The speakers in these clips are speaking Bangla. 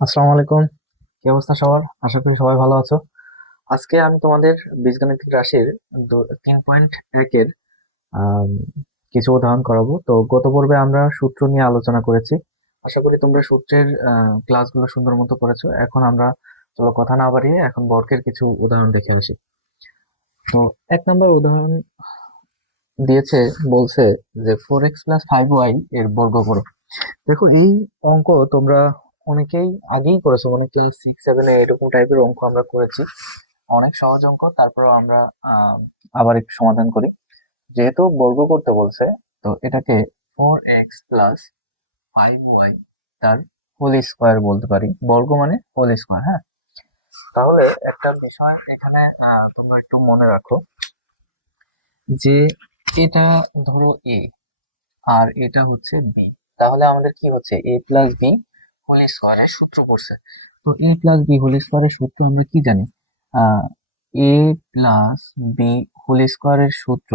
আসসালামু আলাইকুম। কি অবস্থা সবার? আশা করি সবাই ভালো আছো। আজকে আমি তোমাদের বীজগাণিতিক রাশির 3.1-এর আম, কিছু উদাহরণ করাবো। তো গত পর্বে আমরা সূত্র নিয়ে আলোচনা করেছি। আশা করি তোমরা সূত্রের ক্লাসগুলো সুন্দর মতো করেছো। এখন আমরা চলো কথা না বাড়িয়ে এখন বর্গের কিছু উদাহরণ দেখে আসি। তো 1 নম্বর উদাহরণ দিয়েছে, বলছে যে 4x+5y এর বর্গ করো। দেখো, এই অঙ্ক তোমরা অনেকেই আগেই করেছো, মানে ক্লাস 6-7-এ এরকম টাইপের অঙ্ক আমরা করেছি। অনেক সহজ অঙ্ক, তারপরেও আমরা আবার একটু সমাধান করি। যেহেতু বর্গ করতে বলছে, তো এটাকে 4x+5y তার হোল স্কোয়ার বলতে পারি। বর্গ মানে হোল স্কোয়ার। হ্যাঁ, তাহলে একটা বিষয় এখানে তোমরা একটু মনে রাখো যে এটা ধরো এ আর এটা হচ্ছে বি। তাহলে আমাদের কি হচ্ছে, a+b হোল স্কোয়ারের সূত্র করছে। তো a+b হোল স্কোয়ারের সূত্র আমরা কি জানি? আহ a+b হোল স্কোয়ারের সূত্র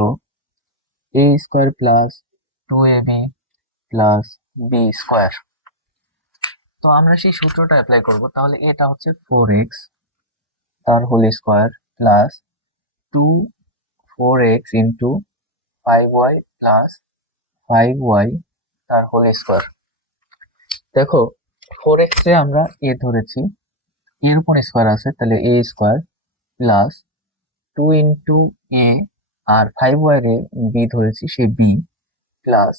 a² + 2ab + b²। তো আমরা সেই সূত্রটা অ্যাপ্লাই করব। তাহলে এটা হচ্ছে 4x তার whole square plus 4x into 5y plus 5y তার হোল স্কোয়ার। দেখো, 4x রে আমরা a ধরেছি, এর উপর স্কোয়ার আছে, তাহলে a² plus 2 × a, R 5y রে b ধরেছি, সেই b plus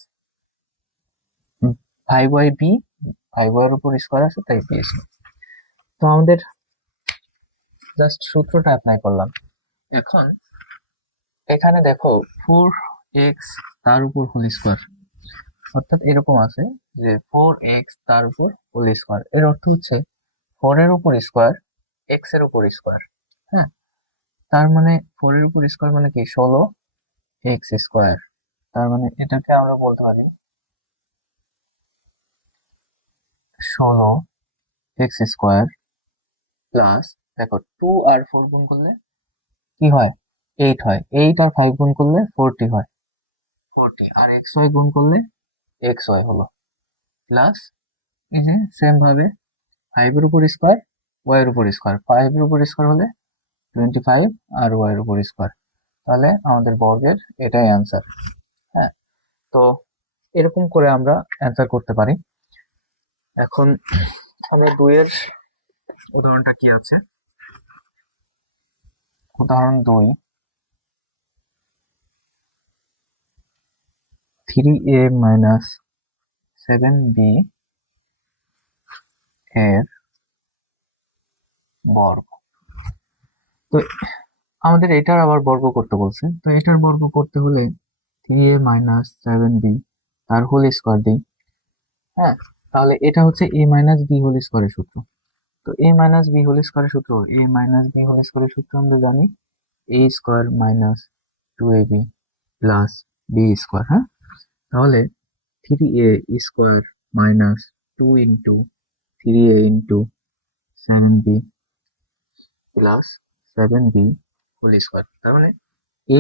5y b, 5y এর উপর স্কোয়ার আছে তাই b স্কোয়ার। তো আমাদের জাস্ট সূত্রটা অ্যাপ্লাই করলাম। এখন এখানে দেখো 4x তার উপর হোল স্কোয়ার, অর্থাৎ এরকম আছে যে 4x তার উপর হোল স্কোয়ার, এর অর্থ হচ্ছে 4 এর উপর স্কোয়ার x এর উপর স্কোয়ার। হ্যাঁ, তার মানে 4 এর উপর স্কোয়ার মানে কি 16x²। তার মানে এটাকে আমরা বলতে পারি 16x² প্লাস, দেখো 2 আর 4 গুণ করলে কি হয়, 8 হয়। 8 আর 5 গুণ করলে 40 হয়, 40 আর xy গুণ করলে xy হলো প্লাস, এই যে সেম ভাবে 5 এর উপর স্কোয়ার y এর উপর স্কোয়ার, 5 এর উপর স্কোয়ার হলে 25 আর y এর উপর স্কোয়ার। তাহলে আমাদের বর্গের এটাই অ্যান্সার। হ্যাঁ, তো এরকম করে আমরা অ্যান্সার করতে পারি। এখন আমি 2-এর উদাহরণটা কি আছে, উদাহরণ 2, 3a - 7b এর বর্গ। তো আমাদের এটার আবার বর্গ করতে বলছে, তো এটার বর্গ করতে হলে 3a - 7b তার হোল স্কোয়ার দিই। হ্যাঁ, তাহলে এটা হচ্ছে a - b হোল স্কোয়ারের সূত্র। তো a - b হোল স্কোয়ারের সূত্র, a - b হোল স্কোয়ারের সূত্র আমরা জানি a² - 2ab + b²। হ্যাঁ, তাহলে 3a² - 2 × 3a × 7b plus 7b whole square. তার মানে a²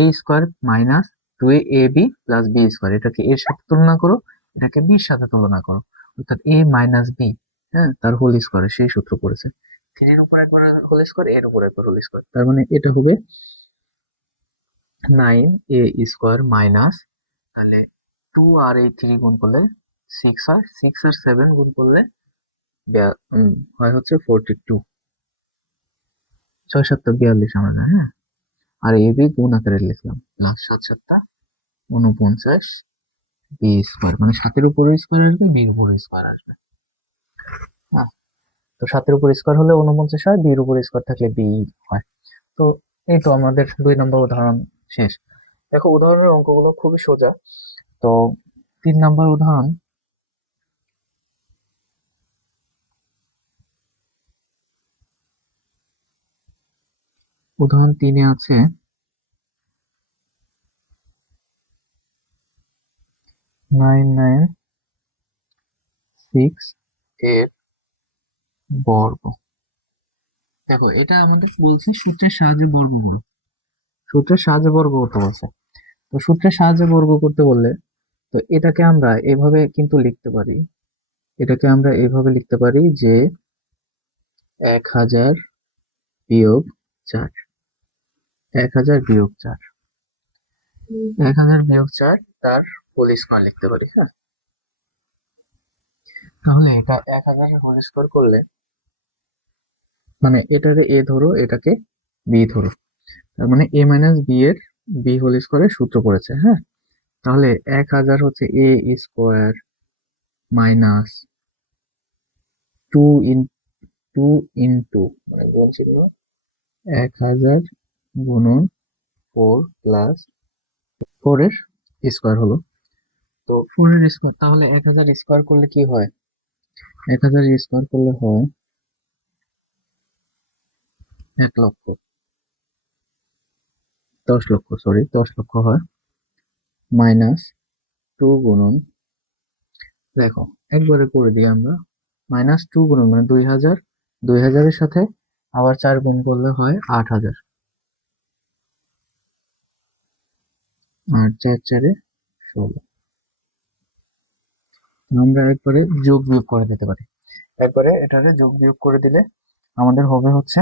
- 2ab + b², এটাকে এর সাথে তুলনা করো, এটাকে b এর সাথে তুলনা করো, অর্থাৎ a - b, হ্যাঁ, তার হোল স্কোয়ার, সেই সূত্র পড়েছে। 3 এর উপর একবার হোল স্কোয়ার, এর উপর একবার হোল স্কোয়ার, তার মানে এটা হবে 9a² মাইনাস, তাহলে 2 আর এই 3 গুণ করলে 6 হয়, 6 আর 7 গুণ করলে হয় হচ্ছে 42, 6 × 7 = 42 আমরা জানি। হ্যাঁ, আর এ বি গুণ আকারে লিখলাম, প্লাস 7 × 7 = 49 b², মানে 7-এর উপর স্কোয়ার আসবে, বির উপর স্কোয়ার আসবে। হ্যাঁ, তো 7-এর উপর স্কোয়ার হলে 49 হয়, বির উপর স্কোয়ার থাকলে বি হয়। তো এই তো আমাদের 2 নম্বর উদাহরণ শেষ। দেখো, উদাহরণের অঙ্কগুলো খুবই সোজা। তো 3 নম্বর উদাহরণ, উদাহরণ 3-এ আছে 996 এর বর্গ। দেখো, এটা আমাদের বলছে সূত্রের সাহায্যে বর্গ করো, সূত্রের সাহায্যে বর্গ করতে বলছে। তো সূত্রের সাহায্যে বর্গ করতে বললে, তো এটাকে আমরা এভাবে কিন্তু লিখতে পারি, এটাকে আমরা এভাবে লিখতে পারি যে 1000 বিয়োগ 4, 1000 বিয়োগ 4, 1000 বিয়োগ 4 তার হোল স্কয়ার লিখতে পারি। হ্যাঁ, তাহলে এটা 1000 এর হোল স্কয়ার করলে, মানে এটারে এ ধরো, এটাকে বি ধরো, তার মানে এ মাইনাস বি এর বি হোল স্কয়ারের সূত্র পড়েছে। হ্যাঁ, তাহলে 1000 হচ্ছে এ স্কয়ার মাইনাস 2 ইন 2 ইনটু, মানে গুণ চিহ্ন, 1000 গুণন 4 প্লাস 4 এর স্কয়ার হলো। তো 4 এর স্কয়ার, তাহলে 1000 স্কয়ার করলে কি হয়? 1000 স্কয়ার করলে হয় 1 লক্ষ, 10 লক্ষ, সরি 10 লক্ষ হয়, মাইনাস 2 গুণন, দেখো একবারে করে দিই আমরা, মাইনাস 2 গুণন মানে 2000, 2000 এর সাথে আবার 4 গুণ করলে হয় 8000, আর 4 4 16। আমরা একবারে যোগ বিয়োগ করে দিতে পারি, একবারে এটারে যোগ বিয়োগ করে দিলে আমাদের হবে হচ্ছে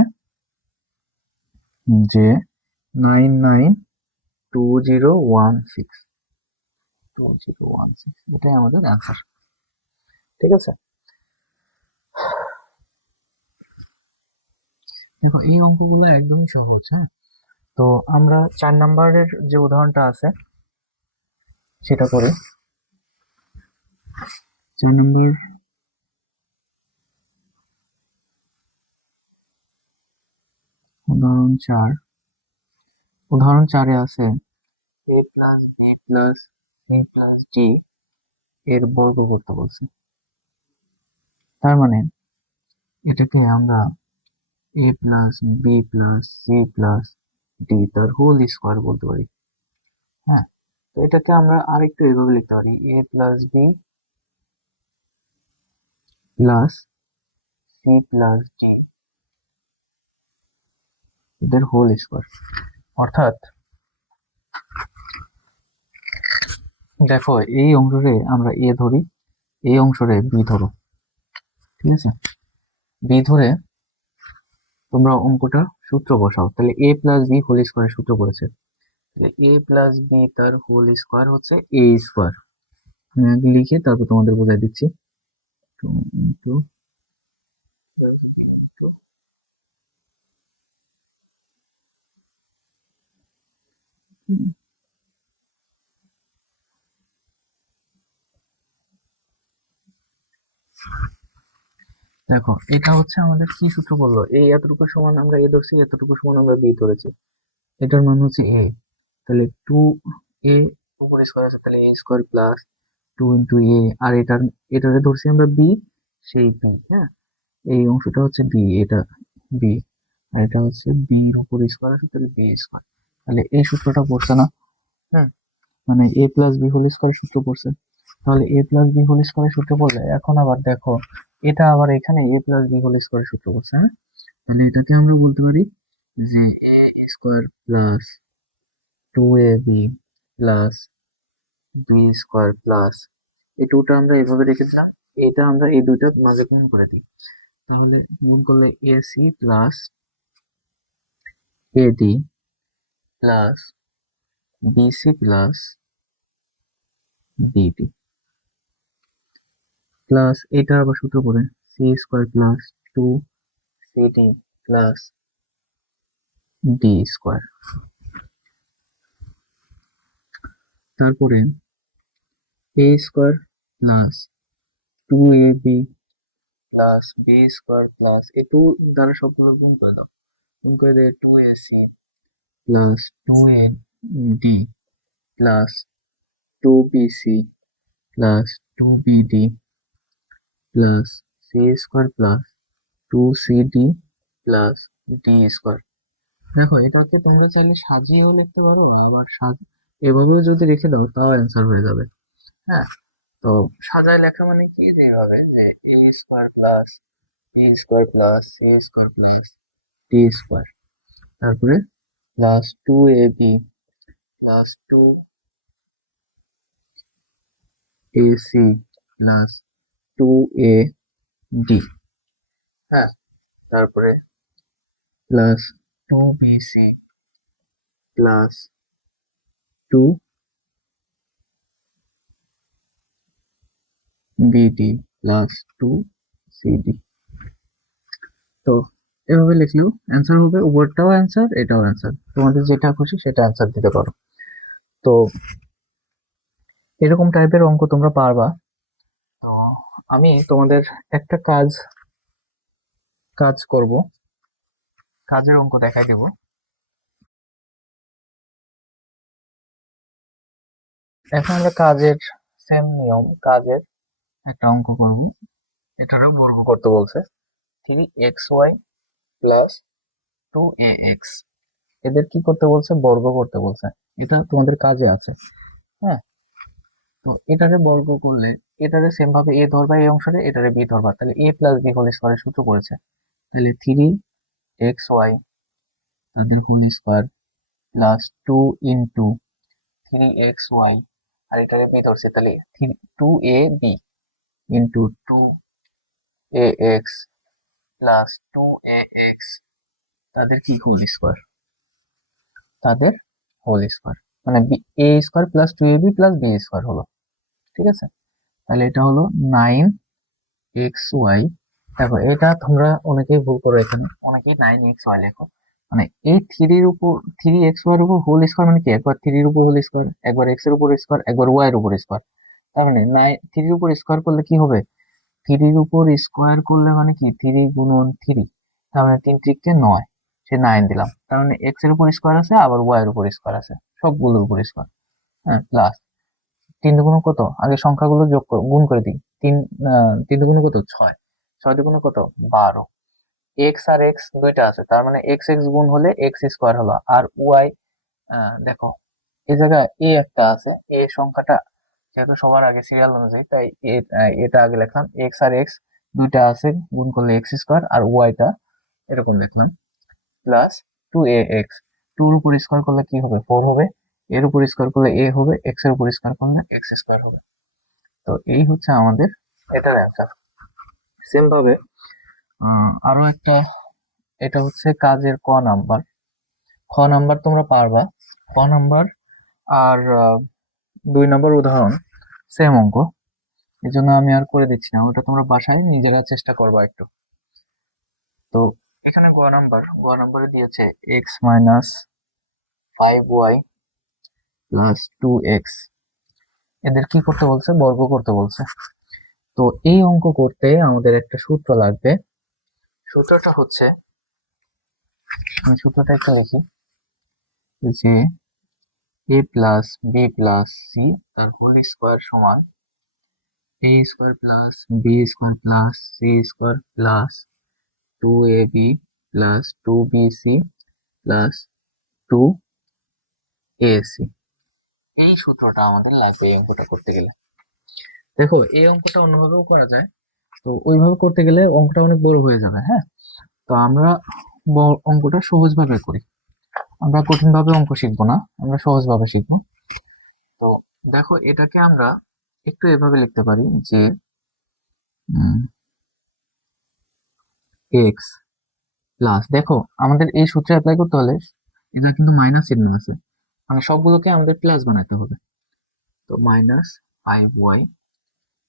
যে 992016, 2016, এটাই আমাদের অ্যান্সার। ঠিক আছে, দেখো এই অঙ্কগুলো একদমই সহজ। হ্যাঁ, তো আমরা 4 নাম্বারের যে উদাহরণটা আছে সেটা করে, 4 নম্বর উদাহরণ 4, উদাহরণ 4-এ আছে a plus B plus C plus D এর বর্গ করতে বলছে। তার মানে এটাকে আমরা a plus B plus C plus D তার হোল স্কোয়ার বলতে পারি। হ্যাঁ, তো এটাকে আমরা আরেকটু এভাবে লিখতে পারি, a plus B plus C plus D এদের হোল স্কোয়ার। অর্থাৎ দেখো এই অংশে আমরা এ ধরি, এই অংশে বি ধরো, ঠিক আছে, বি ধরে তোমরা অঙ্কটা সূত্র বসাও, তাহলে এ প্লাস বি হোল স্কোয়ারের সূত্র পড়েছে, তাহলে এ প্লাস বি তার হোল স্কোয়ার হচ্ছে এ স্কোয়ার। আমি আগে লিখে তারপর তোমাদের বোঝাই দিচ্ছি। টু ইন্টু, দেখো এটা হচ্ছে আমাদের কি সূত্র বললো, এই এতটুকু সমান আমরা এ ধরছি, এতটুকু সমান আমরা বি ধরেছি, এটার মান হচ্ছে এ, তাহলে টু এ উপর স্কোয়ার আছে, তাহলে এ স্কোয়ার প্লাস 2 ইন্টু এ, আর এটারে ধরছি আমরা বি, সেই বি। হ্যাঁ, এই অংশটা হচ্ছে বি, এটা বি, আর এটা হচ্ছে বি এর উপর স্কোয়ার আছে, তাহলে বি স্কোয়ার। তাহলে এই সূত্রটা পড়ছে না? হ্যাঁ, মানে এ প্লাস বি হোল স্কোয়ারের সূত্র পড়ছে। তাহলে এ প্লাস বি হোল স্কোয়ারের সূত্র পড়লে এখন আবার দেখো এটা আবার এখানে এ প্লাস বি হোল স্কোয়ারের সূত্র পড়ছে। হ্যাঁ, তাহলে এটাকে আমরা বলতে পারি যে a square plus 2ab plus B square plus, এই টুটা আমরা এভাবে রেখে দিলাম, এটা আমরা এই দুইটা মাঝে গুণ করে দিই, তাহলে গুণ করলে ac plus ad plus bc plus dd plus, এটা আবার সূত্র করে সি স্কোয়ার প্লাস 2সিডি প্লাস ডি স্কোয়ার। তারপরে a square plus 2ab plus B square plus a two দ্বারা সবগুলো গুণ করে দাও, গুণ করে দেয় 2ac plus 2ad plus 2bc plus 2bd plus C square plus 2cd plus d square. দেখো এটাকে তোমরা চাইলে সাজিয়েও লিখতে পারো, আবার এভাবেও যদি রেখে দাও তাও অ্যান্সার হয়ে যাবে। হ্যাঁ, তো সাজায় লেখা মানে কি, যেভাবে যে a square plus B square plus C square plus d square, তারপরে plus 2ab plus 2ac plus 2ad। হ্যাঁ, তারপরে plus 2bc plus 2bd plus 2cd। তো এভাবে লিখলেও অ্যান্সার হবে, উপরটাও অ্যান্সার এটাও অ্যান্সার, তোমাদের যেটা খুশি সেটা অ্যান্সার দিতে পারো। তো এরকম টাইপের অঙ্ক তোমরা পারবা। তো আমি তোমাদের একটা কাজ কাজ করব, কাজের অঙ্ক দেখাই দেব। এখন আমরা কাজের সেম নিয়ম, কাজের একটা অঙ্ক করব, এটারও বর্গ করতে বলছে। 3xy প্লাস 2ax, এদের কি করতে বলছে? বর্গ করতে বলছে। এটা তোমাদের কাজে আছে, হ্যাঁ। তো এটারে বর্গ করলে এটারে সেম ভাবে এ ধরবা, এই অংশে এটারে বি ধরবা, তাহলে এ প্লাস বি হোল স্কয়ারের সূত্র পড়েছে। তাহলে 3xy তাদের whole square plus 2 into 3xy, আর এটারে বি ধরছি, তাহলে 2ab into 2ax plus 2ax, তাদের কি হোল স্কয়ার, তাদের হোল স্কয়ার, মানে a square plus 2ab plus b square হলো, ঠিক আছে। তাহলে এটা হলো 9xy। দেখো এটা তোমরা অনেকেই ভুল করো, এখানে অনেকেই 9xy লেখো, মানে এই থ্রির উপর 3xy এর উপর হোল স্কয়ার মানে কি, একবার থ্রির উপর হোল স্কয়ার, একবার এক্স এর উপর স্কয়ার, একবার ওয়াই এর উপর স্কয়ার। তার মানে থ্রির উপর স্কয়ার করলে কি হবে? থ্রির উপর স্কয়ার করলে মানে কি, 3 গুণন 3, তার মানে 3 3 9, সে 9 দিলাম। তার মানে এক্স এর উপর স্কয়ার আছে, আবার ওয়াই এর উপর স্কয়ার আছে, সবগুলোর উপর স্কয়ার, হ্যাঁ। প্লাস 3 দুগুণ কত, আগে সংখ্যাগুলো গুণ করে দিই। 3 3 দুগুণ কত, 6, 6 দুগুণ কত, 12। এক্স আর এক্স দুইটা আছে, তার মানে এক্স এক্স গুণ হলে এক্স স্কোয়ার হলো, আর ওয়াই দেখো এই জায়গায় এ একটা আছে, এ সংখ্যাটা যেহেতু সবার আগে সিরিয়াল অনুযায়ী, তাই এটা আগে লিখলাম। এক্স আর এক্স দুইটা আছে, গুণ করলে এক্স স্কোয়ার, আর ওয়াইটা এরকম লিখলাম, প্লাস 2ax, 2 এর উপর স্কোয়ার করলে কি হবে, 4 হবে, এর উপর স্কোয়ার করলে এ হবে, এক্স এর উপর স্কোয়ার করলে এক্স স্কোয়ার হবে। তো এই হচ্ছে আমাদের এটার অ্যান্সার। সেম ভাবে আরো একটা, এটা হচ্ছে কাজের ক নাম্বার। খ নাম্বার তোমরা পারবা, খ নাম্বার আর 2 নম্বর উদাহরণ সেম অঙ্ক, এই জন্য আমি আর করে দিচ্ছি না, ওটা তোমরা বাসায় নিজেরা চেষ্টা করবা একটু। তো এখানে গ নাম্বারে দিয়েছে x - 5y প্লাস 2x, এদের কি করতে বলছে? বর্গ করতে বলছে। তো এই অঙ্ক করতে আমাদের একটা সূত্র লাগবে। সূত্রটা হচ্ছে, আমি সূত্রটা একটু লিখি, যে a plus B plus C তার হোল স্কোয়ার সমান a square plus B square plus C square plus 2ab plus 2bc plus 2ac। এই সূত্রটা আমাদের লাগবে এই অঙ্কটা করতে গেলে। দেখো এই অঙ্কটা অন্যভাবেও করা যায়, তো ওইভাবে করতে গেলে অঙ্কটা অনেক বড় হয়ে যাবে, হ্যাঁ। তো আমরা অঙ্কটা সহজ ভাবে করি, আমরা কঠিন ভাবে অঙ্ক শিখবো না, আমরা সহজ ভাবে শিখবো। তো দেখো এটাকে আমরা একটু এভাবে লিখতে পারি যে এক্স প্লাস, দেখো আমাদের এই সূত্রে অ্যাপ্লাই করতে হলে এটা কিন্তু মাইনাস চিহ্ন আছে, মানে সবগুলোকে আমাদের প্লাস বানাতে হবে। তো -5y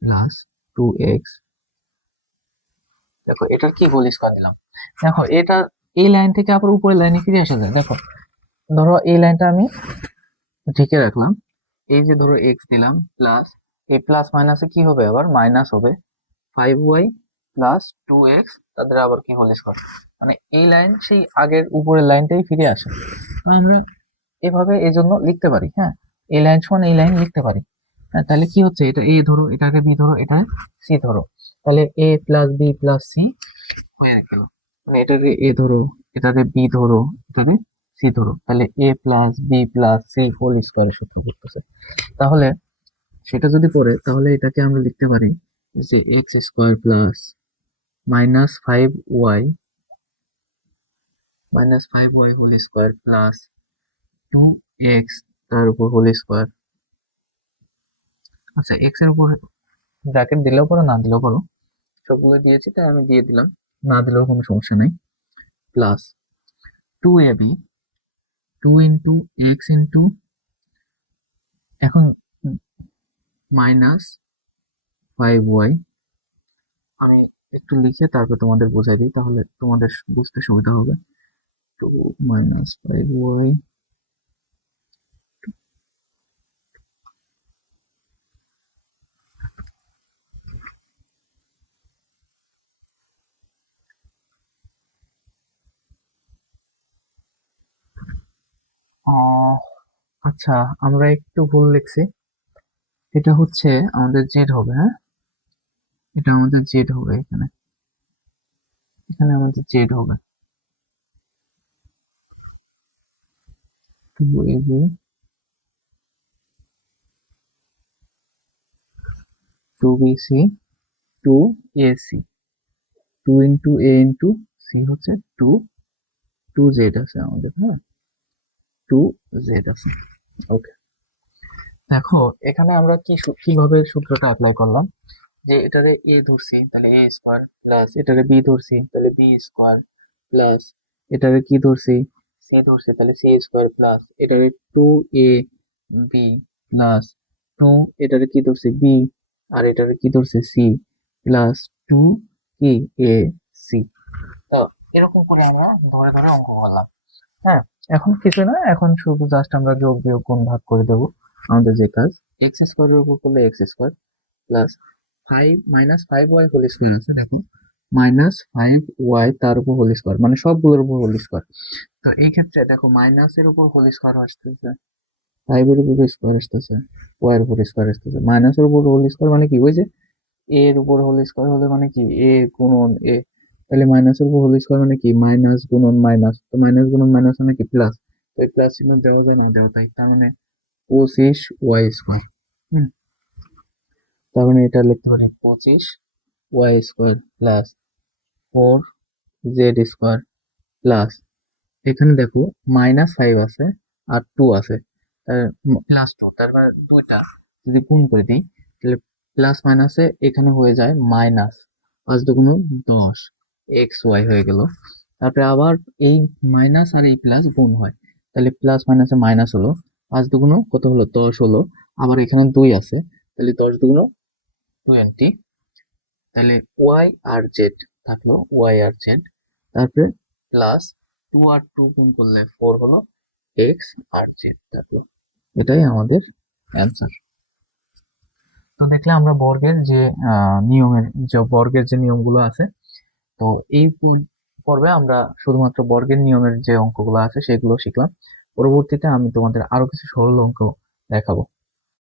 প্লাস 2x, দেখো এটার কি হোল স্কয়ার দিলাম। দেখো এটা এই লাইন থেকে আবার উপরের লাইনে ফিরে আসা যায়। দেখো ধরো এই লাইনটা আমি ঢেকে রাখলাম, এই যে ধরো এক্স দিলাম প্লাস, এই প্লাস মাইনাসে কি হবে, আবার মাইনাস হবে, 5y প্লাস 2x, তাদের আবার কি হোল স্কয়ার, মানে এই লাইন সেই আগের উপরের লাইনটাই ফিরে আসে। তো আমরা এভাবে এই জন্য লিখতে পারি, হ্যাঁ, এই লাইন সমান এই লাইন লিখতে পারি। হ্যাঁ, তাহলে কি হচ্ছে, এটা এ ধরো, এটাকে বি ধরো, এটা সি ধরো, তাহলে এ প্লাস বি প্লাস সি হয়ে গেল। মানে এটাকে এ ধরো, এটাকে বি ধরো, এটাকে সি ধরো, তাহলে এ plus B plus c whole স্কোয়ারের সূত্র করতেছে। তাহলে সেটা যদি করে, তাহলে এটাকে আমরা লিখতে পারি যে X square plus -5y -5y whole square plus 2x তার উপর হোল স্কোয়ার। আচ্ছা এক্স এর উপর ব্র্যাকেট দিলেও পারো, না দিলেও পারো, সবগুলো দিয়েছি তাই আমি দিয়ে দিলাম, না দিলেও কোনো সমস্যা নাই, plus 2ab 2 into x into, এখন মাইনাস 5y। আমি একটু লিখে তারপর তোমাদের বোঝাই দিই, তাহলে তোমাদের বুঝতে সুবিধা হবে। 2 মাইনাস 5y, আচ্ছা আমরা একটু ভুল লিখছি, এটা হচ্ছে আমাদের জেড হবে, হ্যাঁ এটা আমাদের জেড হবে, এখানে এখানে আমাদের জেড হবে। 2ab 2bc 2ac, 2 into a into C হচ্ছে 2, 2z আছে আমাদের, হ্যাঁ 2z আছে। ওকে, দেখো এখানে আমরা কিভাবে সূত্রটা অ্যাপ্লাই করলাম, যে এটারে এ ধরছি তাহলে এ স্কোয়ার, প্লাস এটারে বি ধরছি তাহলে বি স্কোয়ার, প্লাস এটারে কি ধরছি সি ধরছি তাহলে সি স্কোয়ার, প্লাস এটারে 2a বি, প্লাস 2 এটারে কি ধরছি বি, আর এটারে কি ধরছি সি, প্লাস 2 কি এ সি। তো এরকম করে আমরা ধরে ধরে অঙ্ক করলাম। হ্যাঁ, এখন কিছু না, এখন শুধু জাস্ট আমরা যোগ বিয়োগ গুণ ভাগ করে দেবো। আমাদের যে কাজ, এক্স স্কোয়ারের উপর করলে X square, plus 5 - 5y whole square আছে, দেখো -5y তার উপর হোল স্কোয়ার, মানে সবগুলোর উপর হোল স্কোয়ার। তো এই ক্ষেত্রে দেখো মাইনাসের উপর হোল স্কোয়ার আসতেছে, 5 এর উপর স্কোয়ার আসতেছে, ওয়াই এর উপর স্কোয়ার আসতেছে, মাইনাসের উপর হোল স্কোয়ার মানে কি, ওই যে এ এর উপর হোল স্কোয়ার হলে মানে কি এ গুণন এ, তাহলে মাইনাসের উপর হোল স্কোয়ার মানে কি মাইনাস গুণন মাইনাস, তো মাইনাস গুণন মাইনাস মানে কি প্লাস, তো এই প্লাস চিহ্ন দেওয়া যায় না, দেওয়া তাই, তার মানে 25y স্কোয়ার। তার মানে এটা লিখতে পারি 25y square plus 4z square, plus এখানে দেখো -5 আছে আর 2 আছে, প্লাস 2, তার মানে দুইটা যদি গুণ করে দিই তাহলে প্লাস মাইনাসে এখানে হয়ে যায় মাইনাস, 5 × 10 xy হয়ে গেল। তারপরে আবার এই মাইনাস আর এই প্লাস গুণ হয়, তাহলে প্লাস মাইনাসে মাইনাস হলো, 5 × কত হলো 10 হলো, আবার এখানে 2 আছে, তাহলে 10 × 20, তাহলে ওয়াই আর জেড থাকলো, ওয়াই আর জেড, তারপরে প্লাস 2 আর 2 গুণ করলে 4 হলো, এক্স আর জেড থাকলো। এটাই আমাদের অ্যান্সার। তো দেখলে আমরা বর্গের যে নিয়মের, যে বর্গের যে নিয়মগুলো আছে, তো এই পর্বে আমরা শুধুমাত্র বর্গের নিয়মের যে অঙ্কগুলো আছে সেগুলো শিখলাম। পরবর্তীতে আমি তোমাদের আরো কিছু সরল অঙ্ক দেখাবো।